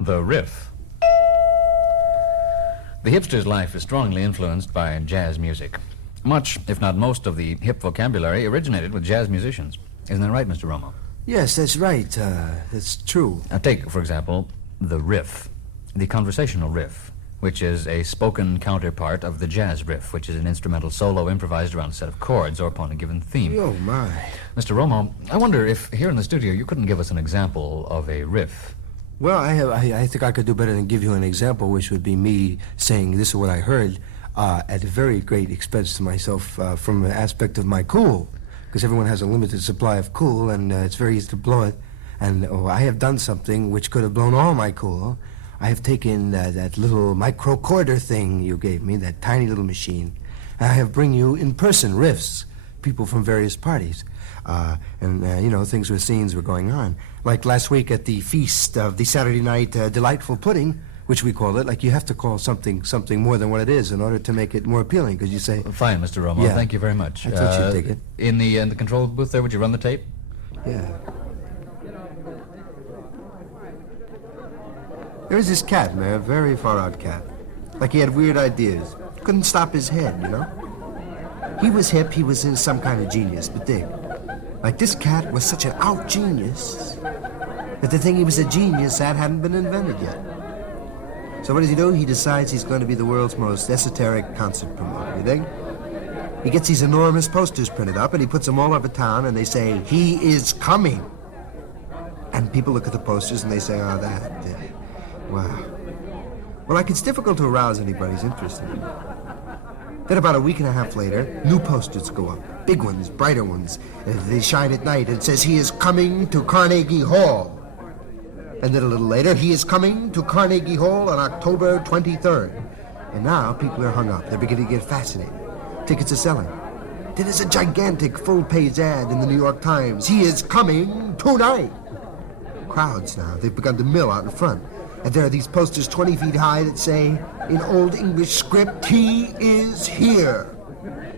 The Riff. The hipster's life is strongly influenced by jazz music. Much, if not most, of the hip vocabulary originated with jazz musicians. Isn't that right, Mr. Romo? Yes, that's right. That's true. Now take, for example, the riff, the conversational riff, which is a spoken counterpart of the jazz riff, which is an instrumental solo improvised around a set of chords or upon a given theme. Oh, my. Mr. Romo, I wonder if here in the studio you couldn't give us an example of a riff. Well, I think I could do better than give you an example, which would be me saying this is what I heard at a very great expense to myself from the aspect of my cool, because everyone has a limited supply of cool, and it's very easy to blow it. And I have done something which could have blown all my cool. I have taken that little microcorder thing you gave me, that tiny little machine, and I have bring you in person riffs, people from various parties. Things were scenes were going on. Like last week at the feast of the Saturday night delightful pudding, which we call it, like you have to call something more than what it is in order to make it more appealing, because you say... Fine, Mr. Romo. Yeah. Thank you very much. I thought you'd take it. In the control booth there, would you run the tape? Yeah. There was this cat, man, a very far-out cat. Like he had weird ideas. Couldn't stop his head, you know? He was hip, he was some kind of genius, but dig. Like this cat was such an out genius that the thing he was a genius at hadn't been invented yet. So what does he do? He decides he's going to be the world's most esoteric concert promoter, you dig? He gets these enormous posters printed up and he puts them all over town and they say, "He is coming." And people look at the posters and they say, "Oh, wow." Well, like it's difficult to arouse anybody's interest in it. Then about a week and a half later, new posters go up. Big ones, brighter ones. They shine at night. It says, "He is coming to Carnegie Hall." And then a little later, "He is coming to Carnegie Hall on October 23rd. And now people are hung up. They're beginning to get fascinated. Tickets are selling. Then there's a gigantic full-page ad in the New York Times. "He is coming tonight." Crowds now. They've begun to mill out in front. And there are these posters 20 feet high that say, in Old English script, "He is here."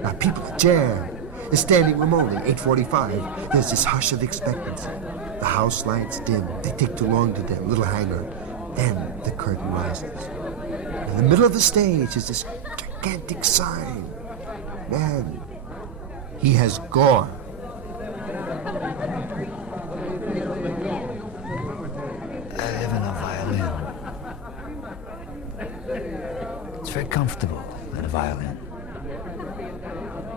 Now people are jammed. They're standing room only, 8:45. There's this hush of expectancy. The house lights dim. They take too long to dim. Little hanger. Then the curtain rises. In the middle of the stage is this gigantic sign. Man, he has gone. I live in a violin. It's very comfortable in a violin.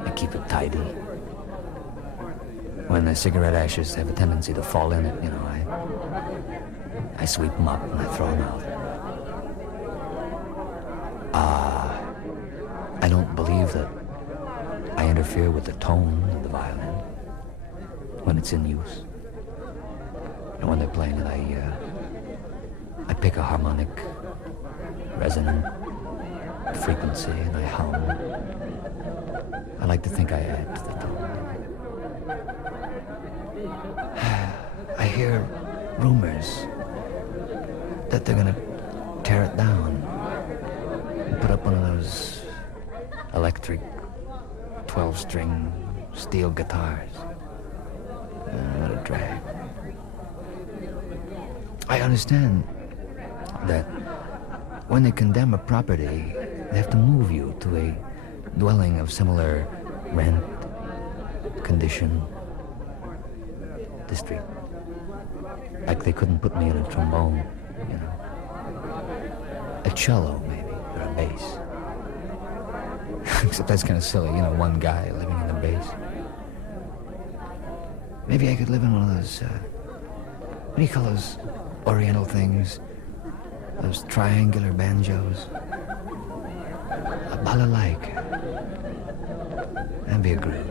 I keep it tidy. When the cigarette ashes have a tendency to fall in it, I sweep them up and I throw them out. I don't believe that I interfere with the tone of the violin when it's in use. And when they're playing it, I pick a harmonic, resonant frequency and I hum. I like to think I add to the tone. I hear rumors that they're gonna tear it down and put up one of those electric 12-string steel guitars. What a drag. I understand that when they condemn a property, they have to move you to a dwelling of similar rent, condition, district. Like they couldn't put me in a trombone, a cello maybe, or a bass. Except that's kind of silly, one guy living in the bass. Maybe I could live in one of those, what do you call those oriental things? Those triangular banjos. A balalaika. That'd be a groove.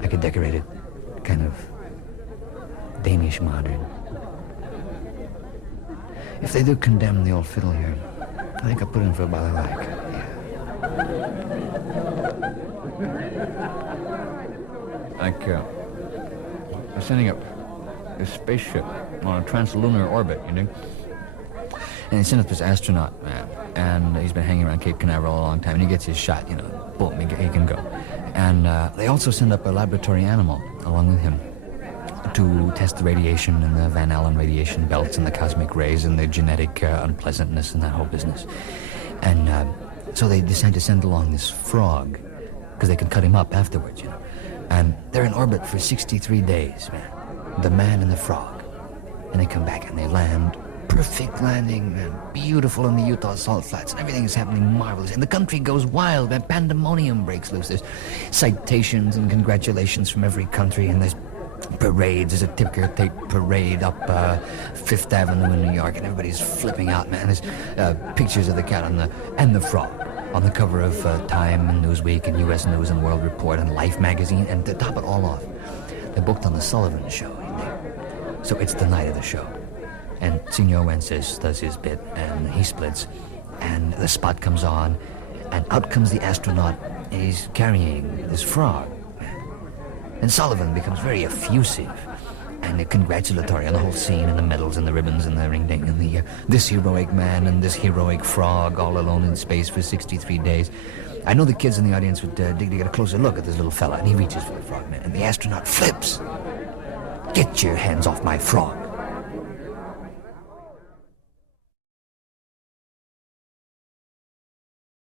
I could decorate it kind of Danish modern. If they do condemn the old fiddle here, I think I'll put in for a balalaika. Yeah. Like, they're sending up a spaceship on a translunar orbit, And they sent up this astronaut, man, and he's been hanging around Cape Canaveral a long time, and he gets his shot, boom, he can go. And they also send up a laboratory animal along with him. to test the radiation and the Van Allen radiation belts and the cosmic rays and the genetic unpleasantness and that whole business. And so they decide to send along this frog, because they can cut him up afterwards, you know. And they're in orbit for 63 days, man. The man and the frog. And they come back and they land. Perfect landing, man. Beautiful in the Utah Salt Flats. And everything is happening marvelous. And the country goes wild, man. Pandemonium breaks loose. There's citations and congratulations from every country. And there's parades. There's a ticker tape parade up Fifth Avenue in New York. And everybody's flipping out, man. There's pictures of the cat and the frog on the cover of Time and Newsweek and U.S. News and World Report and Life magazine. And to top it all off, they're booked on the Sullivan Show. So it's the night of the show. And Senor Wences does his bit, and he splits, and the spot comes on, and out comes the astronaut, and he's carrying this frog. And Sullivan becomes very effusive and congratulatory on the whole scene, and the medals and the ribbons and the ring-ding, and this heroic man and this heroic frog all alone in space for 63 days. I know the kids in the audience would dig to get a closer look at this little fella, and he reaches for the frog, man, and the astronaut flips. "Get your hands off my frog."